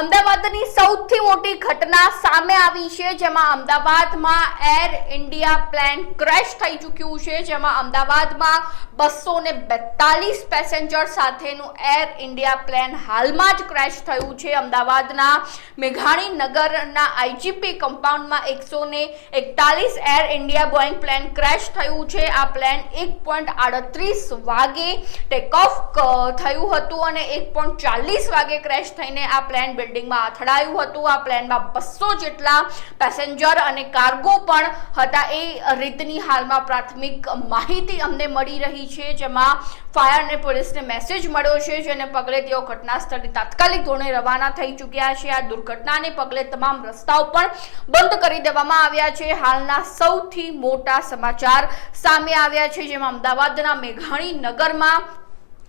અમદાવાદની સૌથી મોટી ઘટના સામે આવી છે, જેમાં અમદાવાદમાં એર ઇન્ડિયા પ્લેન ક્રેશ થઈ ચૂક્યું છે, જેમાં અમદાવાદમાં બસો ને બેતાલીસ પેસેન્જર સાથેનું એર ઇન્ડિયા પ્લેન હાલમાં જ ક્રેશ થયું છે. અમદાવાદના મેઘાણી નગરના આઈજીપી કમ્પાઉન્ડમાં એકસો ને એકતાલીસ Air India Boeing plane crash થયું છે. આ પ્લેન એક પોઈન્ટ આડત્રીસ વાગે ટેકઓફ થયું હતું અને એક પોઈન્ટ ચાલીસ વાગે ક્રેશ થઈને આ પ્લેન બિલ્ડિંગમાં અથડાયું હતું. આ પ્લેનમાં બસો જેટલા પેસેન્જર અને કાર્ગો પણ હતા. એ રીતની હાલમાં પ્રાથમિક માહિતી અમને મળી રહી છે, જેમાં ફાયર અને પોલીસને મેસેજ મળ્યો છે, જેને પગલે તેઓ ઘટના સ્થળે તાત્કાલિક ધોરણે રવાના થઈ ચૂક્યા છે. આ દુર્ઘટનાને પગલે તમામ રસ્તાઓ પણ બંધ કરી દેવામાં આવ્યા છે. હાલના સૌથી મોટા સમાચાર સામે આવ્યા છે, જેમાં અમદાવાદના મેઘાણી નગરમાં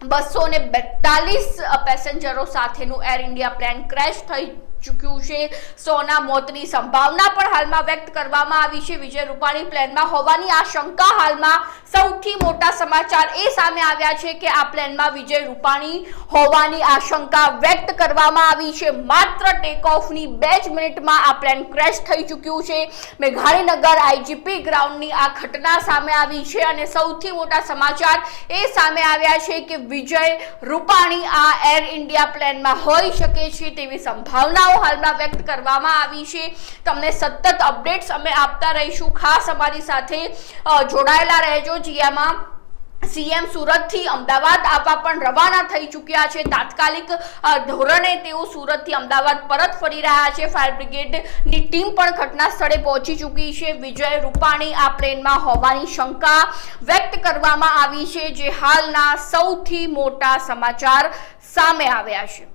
બસો ને બેતાલીસ પેસેન્જરો સાથેનું એર ઇન્ડિયા પ્લેન ક્રેશ થઈ ચૂક્યું છે. સોના મોતની સંભાવના પણ હાલમાં વ્યક્ત કરવામાં આવી છે. વિજય રૂપાણી પ્લેનમાં હોવાની આ શંકા હાલમાં સૌથી મોટા સમાચાર એ સામે આવ્યા છે કે આ પ્લેનમાં વિજય રૂપાણી હોવાની આશંકા વ્યક્ત કરવામાં આવી છે. માત્ર ટેક ઓફની બે જ મિનિટમાં આ પ્લેન ક્રેશ થઈ ચૂક્યું છે. મેઘાણીનગર આઈજીપી ગ્રાઉન્ડની આ ઘટના સામે આવી છે અને સૌથી મોટા સમાચાર એ સામે આવ્યા છે કે વિજય રૂપાણી આ એર ઇન્ડિયા પ્લેનમાં હોઈ શકે છે તેવી સંભાવનાઓ હાલમાં વ્યક્ત કરવામાં આવી છે. તમને સતત અપડેટ્સ અમે આપતા રહીશું. ખાસ અમારી સાથે જોડાયેલા રહેજો. જીયામાં સીએમ સુરતથી અમદાવાદ આપવા પણ રવાના થઈ ચૂક્યા છે. તાત્કાલિક ધોરણે તેઓ સુરતથી અમદાવાદ પરત ફરી રહ્યા છે. ફાયર બ્રિગેડની ટીમ પણ ઘટના સ્થળે પહોંચી ચૂકી છે. વિજય રૂપાણી આ પ્લેનમાં હોવાની શંકા વ્યક્ત કરવામાં આવી છે, જે હાલના સૌથી મોટા સમાચાર સામે આવ્યા છે.